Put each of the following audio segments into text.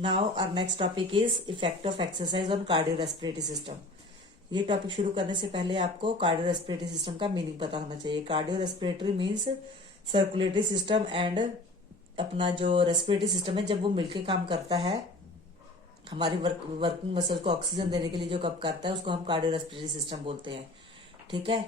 Now our next topic is effect of exercise on cardio respiratory system. ये topic शुरू करने से पहले आपको कार्डियो रेस्पिरेटरी सिस्टम का मीनिंग पता होना चाहिए। Cardio respiratory means circulatory system and अपना जो रेस्पिरेटरी सिस्टम है, जब वो मिलके काम करता है हमारी वर्किंग मसल को ऑक्सीजन देने के लिए जो कब करता है उसको हम कार्डियो रेस्पिरेटरी सिस्टम बोलते हैं। ठीक है,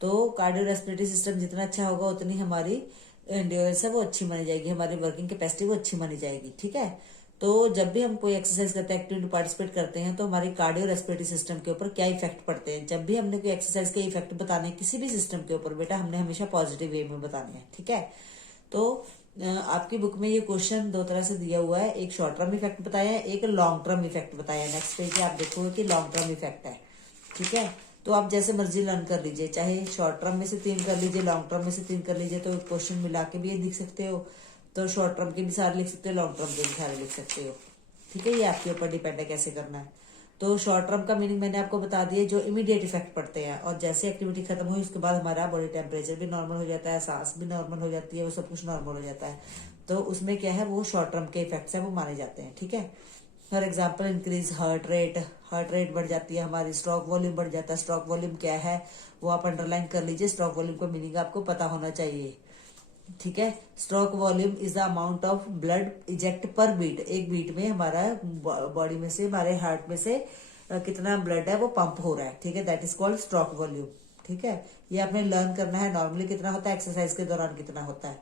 तो कार्डियो रेस्पिरेटरी सिस्टम जितना अच्छा होगा उतनी हमारी एंड्योरेंस है वो अच्छी मानी जाएगी, हमारी वर्किंग कैपेसिटी वो अच्छी मानी जाएगी। ठीक है, तो जब भी हम कोई एक्सरसाइज करते हैं, एक्टिविटी पार्टिसिपेट करते हैं, तो हमारी कार्डियो रेस्पिरेटरी सिस्टम के ऊपर क्या इफेक्ट पड़ते हैं। जब भी हमने कोई एक्सरसाइज के इफेक्ट बताने किसी भी सिस्टम के ऊपर, बेटा हमने हमेशा पॉजिटिव वे में बताने हैं। ठीक है, तो आपकी बुक में ये क्वेश्चन दो तरह से दिया हुआ है, एक शॉर्ट टर्म इफेक्ट बताया है, एक लॉन्ग टर्म इफेक्ट बताया है। नेक्स्ट पेज पे आप देखोगे कि लॉन्ग टर्म इफेक्ट है। ठीक है, तो आप जैसे मर्जी लर्न कर लीजिए, चाहे शॉर्ट टर्म में से 3 कर लीजिए, लॉन्ग टर्म में से 3 कर लीजिए, तो क्वेश्चन मिला के भी ये लिख सकते हो। तो शॉर्ट टर्म के भी सारे लिख सकते हो, लॉन्ग टर्म के भी सारे लिख सकते हो। ठीक है, ये आपके ऊपर डिपेंड है कैसे करना है। तो शॉर्ट टर्म का मीनिंग मैंने आपको बता दिया, जो इमीडिएट इफेक्ट पड़ते हैं, और जैसे एक्टिविटी खत्म हुई उसके बाद हमारा बॉडी टेम्परेचर भी नॉर्मल हो जाता है, सांस भी नॉर्मल हो जाती है, वो सब कुछ नॉर्मल हो जाता है। तो उसमें क्या है, वो शॉर्ट टर्म के इफेक्ट्स है वो माने जाते हैं। ठीक है, for example increase heart rate बढ़ जाती है हमारी, स्ट्रोक वॉल्यूम बढ़ जाता है। स्ट्रोक वॉल्यूम क्या है वो आप अंडरलाइन कर लीजिए, स्ट्रोक वॉल्यूम का मीनिंग आपको पता होना चाहिए। ठीक है, stroke volume is the amount of blood eject पर बीट। एक बीट में हमारा बॉडी में से, हमारे हार्ट में से कितना ब्लड है वो पंप हो रहा है। ठीक है, that is called stroke volume. ठीक है, ये आपने लर्न करना है। नॉर्मली कितना होता है, एक्सरसाइज के दौरान कितना होता है।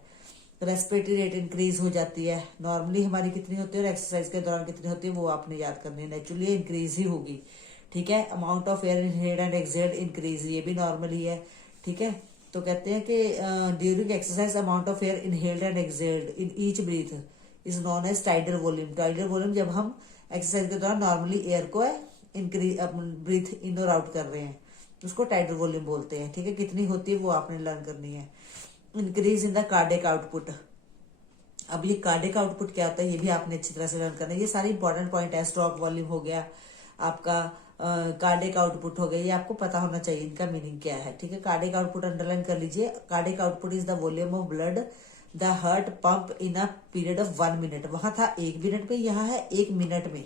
रेस्पिरेटरी रेट इंक्रीज हो जाती है, नॉर्मली हमारी कितनी होती है और एक्सरसाइज के दौरान कितनी होती है वो आपने याद करनी है। नेचुरली इंक्रीज ही होगी। ठीक है, amount of air inhaled and exhaled increase, ये भी नॉर्मल ही है। ठीक है, तो कहते हैं कि during exercise amount of air inhaled and exhaled in each breath is known as tidal volume. Tidal volume जब हम एक्सरसाइज के दौरान नॉर्मली एयर को इंक्रीज ब्रीथ इन और आउट कर रहे हैं, उसको टाइडल वॉल्यूम बोलते हैं। ठीक है, कितनी होती है वो आपने लर्न करनी है। Increase in the cardiac output, अब ये कार्डिक आउटपुट क्या होता है ये भी आपने अच्छी तरह से लर्न करना है। ये सारी इंपॉर्टेंट पॉइंट है। स्ट्रोक वॉल्यूम हो गया आपका, कार्डिक आउटपुट हो गया, ये आपको पता होना चाहिए इनका मीनिंग क्या है। ठीक है, कार्डिक आउटपुट अंडरलाइन कर लीजिए। Cardiac output is the volume of blood the heart pump in a period of 1 minute. वहां था 1 मिनट में, यहाँ है 1 मिनट में।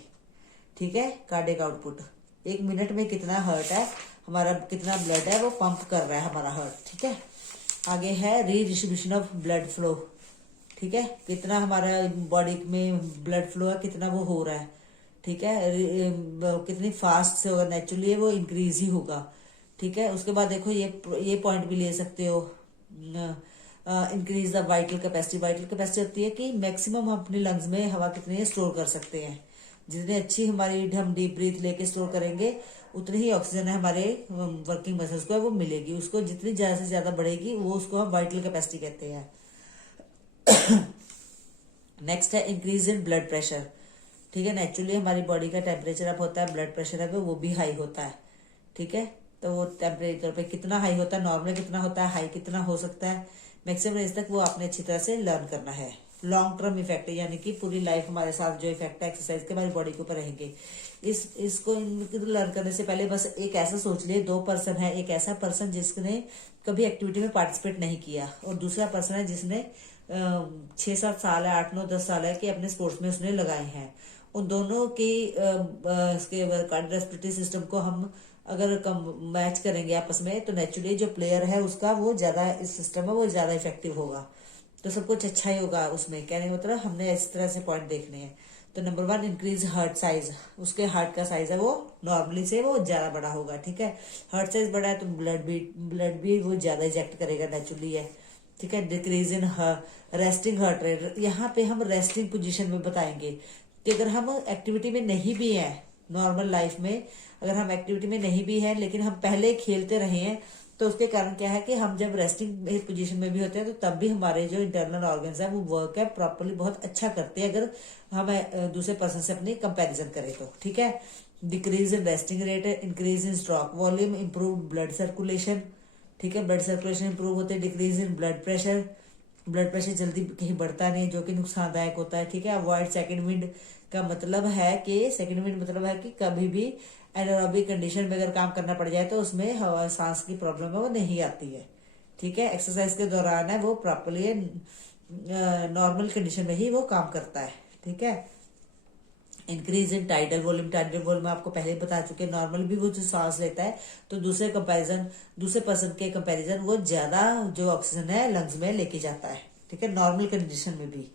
ठीक है, कार्डिक आउटपुट 1 मिनट में कितना हार्ट है हमारा, कितना ब्लड है वो पंप कर रहा है हमारा हार्ट। ठीक है, आगे है रीडिस्ट्रीब्यूशन ऑफ ब्लड फ्लो। ठीक है, कितना हमारा बॉडी में ब्लड फ्लो है कितना वो हो रहा है। ठीक है, कितनी फास्ट से होगा, नेचुरली वो इंक्रीज ही होगा। ठीक है, उसके बाद देखो ये पॉइंट भी ले सकते हो, increase the vital capacity. Vital capacity होती है कि मैक्सिमम हम अपने लंग्स में हवा कितनी स्टोर कर सकते हैं। जितनी अच्छी हमारी हम डीप ब्रीथ लेके स्टोर करेंगे उतनी ही ऑक्सीजन है हमारे वर्किंग मसल्स को वो मिलेगी। उसको जितनी ज्यादा से ज्यादा बढ़ेगी वो उसको हम वाइटल कैपेसिटी कहते हैं। नेक्स्ट है इंक्रीज इन ब्लड प्रेशर। ठीक है, नेचुरली हमारी बॉडी का टेम्परेचर अब होता है, ब्लड प्रेशर है वो भी हाई होता है। ठीक है, तो वो टेम्परेचर पे कितना हाई होता है, नॉर्मल कितना होता है, हाई कितना हो सकता है, मैक्सिमम रेंज तक वो आपने अच्छी तरह से लर्न करना है। लॉन्ग टर्म इफेक्ट यानी कि पूरी लाइफ हमारे साथ जो इफेक्ट है एक्सरसाइज के हमारी बॉडी के ऊपर रहेंगे। इसको लर्न करने से पहले बस एक ऐसा सोच लिए, 2 पर्सन है, एक ऐसा पर्सन जिसने कभी एक्टिविटी में पार्टिसिपेट नहीं किया और दूसरा पर्सन है जिसने 6-7 साल है, 8-9-10 साल है कि अपने स्पोर्ट्स में उसने लगाए हैं। उन दोनों की इसके कार्डियोरेस्पिरेटरी सिस्टम को हम अगर मैच करेंगे आपस में तो नेचुरली जो प्लेयर है उसका वो ज्यादा इस सिस्टम में वो ज्यादा इफेक्टिव होगा, तो सब कुछ अच्छा ही होगा उसमें। कहने का मतलब हमने इस तरह से पॉइंट देखने हैं। तो नंबर 1 इंक्रीज हार्ट साइज, उसके हार्ट का साइज है वो नॉर्मली से वो ज्यादा बड़ा होगा। ठीक है, हार्ट साइज बड़ा है तो ब्लड भी वो ज्यादा इजेक्ट करेगा, नेचुरली है। ठीक है, decrease in resting heart rate, यहाँ पे हम रेस्टिंग पोजीशन में बताएंगे कि अगर हम एक्टिविटी में नहीं भी है, नॉर्मल लाइफ में अगर हम एक्टिविटी में नहीं भी है लेकिन हम पहले खेलते रहे हैं, तो उसके कारण क्या है कि हम जब रेस्टिंग पोजीशन में भी होते हैं तो तब भी हमारे जो इंटरनल ऑर्गन्स है वो वर्क है प्रॉपरली बहुत अच्छा करते हैं, अगर हम दूसरे पर्सन से अपनी कंपैरिजन करें तो। ठीक है, decrease in resting rate, increase in stroke volume, improve blood circulation. ठीक है, ब्लड सर्कुलेशन इंप्रूव होते हैं। Decrease in blood pressure, blood pressure जल्दी कहीं बढ़ता नहीं जो कि नुकसानदायक होता है। ठीक है, अवॉइड सेकंड विंड का मतलब है कि सेकंड विंड मतलब है कि कभी भी एनारोबिक कंडीशन में अगर काम करना पड़ जाए तो उसमें हवा सांस की प्रॉब्लम है वो नहीं आती है। ठीक है, एक्सरसाइज के दौरान है वो प्रॉपरली नॉर्मल कंडीशन में ही वो काम करता है। ठीक है, इंक्रीज इन टाइडल वॉल्यूम आपको पहले बता चुके हैं। नॉर्मल भी वो जो सांस लेता है तो दूसरे पर्सन के कंपैरिजन वो ज्यादा जो ऑक्सीजन है लंग्स में लेके जाता है, ठीक है, नॉर्मल कंडीशन में भी,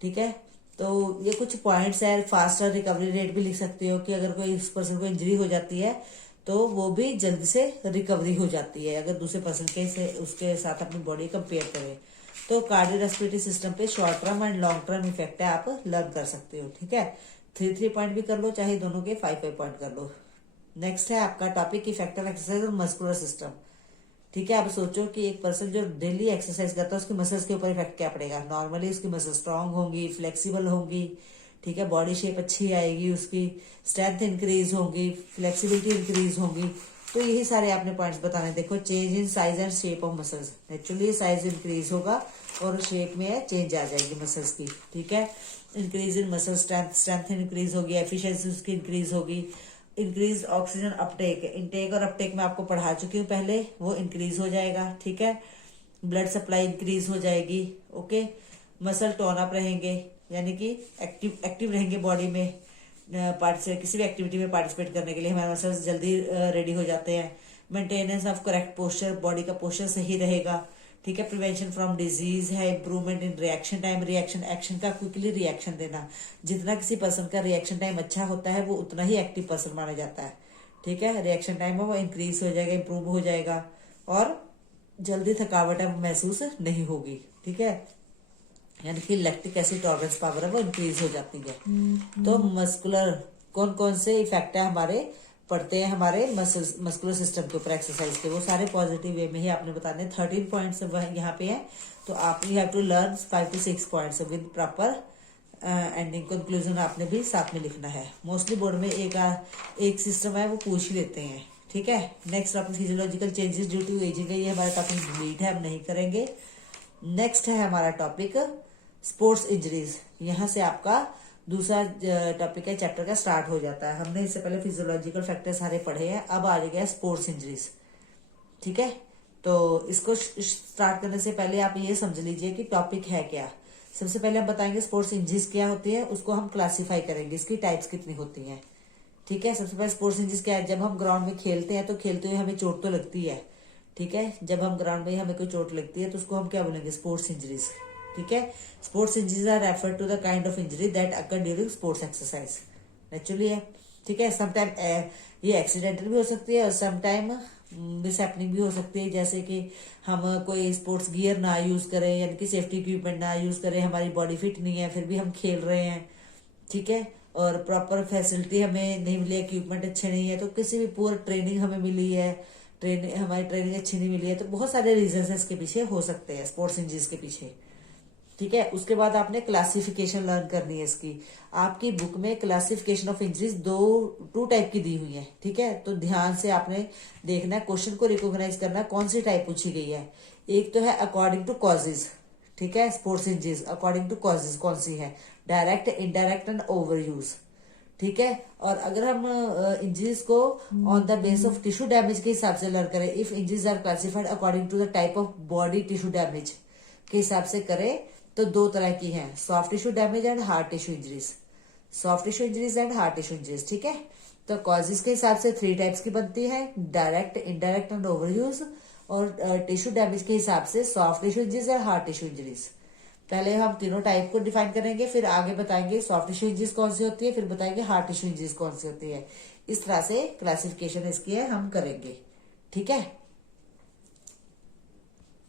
ठीक है। तो ये कुछ पॉइंट्स है। फास्टर रिकवरी रेट भी लिख सकते हो कि अगर कोई इस पर्सन को इंजरी हो जाती है तो वो भी जल्दी से रिकवरी हो जाती है अगर दूसरे पर्सन के से उसके साथ अपनी बॉडी कंपेयर करें। तो कार्डियोरेस्पिरेटरी सिस्टम पे short term and long term effect है, आप लर्न कर सकते हो, ठीक है। 3 पॉइंट भी कर लो, चाहे दोनों के 5 पॉइंट कर लो। नेक्स्ट है आपका टॉपिक इफेक्ट ऑफ एक्सरसाइज और मस्कुलर सिस्टम, ठीक है। आप सोचो कि एक पर्सन जो डेली एक्सरसाइज करता है उसकी मसल्स के ऊपर इफेक्ट क्या पड़ेगा। नॉर्मली उसकी मसल स्ट्रांग होंगी, फ्लेक्सिबल होंगी, ठीक है, बॉडी शेप अच्छी आएगी, उसकी स्ट्रेंथ इंक्रीज होगी, फ्लेक्सिबिलिटी इंक्रीज होगी। तो यही सारे आपने पॉइंट्स बताने। देखो, change in size and shape of muscles, naturally size increase होगा और शेप में चेंज आ जाएगी मसल्स की, ठीक है। Increase in muscle strength increase होगी, एफिशिएंसी उसकी इंक्रीज होगी। इंक्रीज ऑक्सीजन अपटेक, इनटेक और अपटेक में आपको पढ़ा चुकी हूँ पहले, वो इंक्रीज हो जाएगा, ठीक है। ब्लड सप्लाई इंक्रीज हो जाएगी, ओके। मसल टोन अप रहेंगे, यानी कि एक्टिव रहेंगे बॉडी में, किसी भी एक्टिविटी में पार्टिसिपेट करने के लिए हमारे मसल्स जल्दी रेडी हो जाते हैं। Maintenance of correct posture, body का पोस्चर सही रहेगा, ठीक है। प्रिवेंशन फ्रॉम डिजीज है। Improvement in reaction time, action का क्विकली रिएक्शन देना। जितना किसी पर्सन का रिएक्शन टाइम अच्छा होता है वो उतना ही एक्टिव पर्सन माना जाता है, ठीक है। रिएक्शन टाइम वो इंक्रीज हो जाएगा, इंप्रूव हो जाएगा और जल्दी थकावट महसूस नहीं होगी, ठीक है। यानी कि लैक्टिक एसिड टॉलरेंस पावर है वो इंक्रीज हो जाती है। तो मस्कुलर कौन कौन से इफेक्ट है हमारे पड़ते हैं हमारे मस्कुलर सिस्टम के ऊपर एक्सरसाइज के, वो सारे पॉजिटिव वे में ही आपने बताने। 13 पॉइंट्स यहाँ पे है, तो आप you have to learn 5 to 6 points with proper ending conclusion आपने भी साथ में लिखना है। मोस्टली बोर्ड में एक सिस्टम है वो पूछ ही लेते हैं, ठीक है। Next topic physiological changes due to ageing है, ये हमारा टॉपिक डिलीट है, हम नहीं करेंगे। नेक्स्ट है हमारा टॉपिक स्पोर्ट्स इंजरीज। यहाँ से आपका दूसरा टॉपिक है चैप्टर का स्टार्ट हो जाता है। हमने इससे पहले फिजियोलॉजिकल फैक्टर सारे पढ़े हैं, अब आ गया स्पोर्ट्स इंजरीज, ठीक है। तो इसको स्टार्ट करने से पहले आप ये समझ लीजिए कि टॉपिक है क्या। सबसे पहले हम बताएंगे स्पोर्ट्स इंजरीज क्या होती है, उसको हम क्लासीफाई करेंगे, इसकी टाइप्स कितनी होती हैं, ठीक है। सबसे पहले स्पोर्ट्स इंजरीज क्या है, जब हम ग्राउंड में खेलते हैं तो खेलते हुए हमें चोट तो लगती है, ठीक है। जब हम ग्राउंड में हमें कोई चोट लगती है तो उसको हम क्या बोलेंगे, स्पोर्ट्स इंजरीज, ठीक है। Sports injuries are refer to the kind of injury that occur during sports exercise, naturally है, ठीक है। समटाइम ये एक्सीडेंटल भी हो सकती है और समटाइम मिसहैपनिंग भी हो सकती है, जैसे कि हम कोई स्पोर्ट्स गियर ना यूज करें, यानी कि सेफ्टी इक्विपमेंट ना यूज करें, हमारी बॉडी फिट नहीं है फिर भी हम खेल रहे हैं, ठीक है। और प्रॉपर फैसिलिटी हमें नहीं मिली, इक्विपमेंट अच्छे नहीं है, तो किसी भी पूरा ट्रेनिंग हमें मिली है, हमारी ट्रेनिंग अच्छी नहीं मिली है, तो बहुत सारे रीजन इसके पीछे हो सकते हैं स्पोर्ट्स इंजरीज के पीछे, ठीक है। उसके बाद आपने क्लासिफिकेशन लर्न करनी है इसकी। आपकी बुक में classification of injuries two type की दी हुई है, ठीक है। तो ध्यान से आपने देखना है, क्वेश्चन को रिकॉग्नाइज करना, कौन सी टाइप पूछी गई है। एक तो है अकॉर्डिंग टू कॉजेज, ठीक है। Sports injuries according to causes कौन सी है, direct, indirect and overuse, ठीक है। और अगर हम इंजरीज को on the base of tissue damage के हिसाब से लर्न करें, if injuries are classified according to the type of body tissue damage के हिसाब से करें तो 2 तरह की हैं, soft tissue damage and hard tissue injuries, soft tissue injuries and hard tissue injuries, ठीक है। तो कॉजेज के हिसाब से 3 टाइप्स की बनती है, डायरेक्ट, इनडायरेक्ट एंड ओवरयूज। और टिश्यू डैमेज के हिसाब से सॉफ्ट टिश्यू इंजरीज और हार्ड टिश्यू इंजरीज। पहले हम तीनों टाइप को डिफाइन करेंगे, फिर आगे बताएंगे सॉफ्ट टिश्यू इंजरीज कौन सी होती है, फिर बताएंगे हार्ड टिश्यू इंजरीज कौन सी होती है। इस तरह से क्लासिफिकेशन इसकी है हम करेंगे, ठीक है।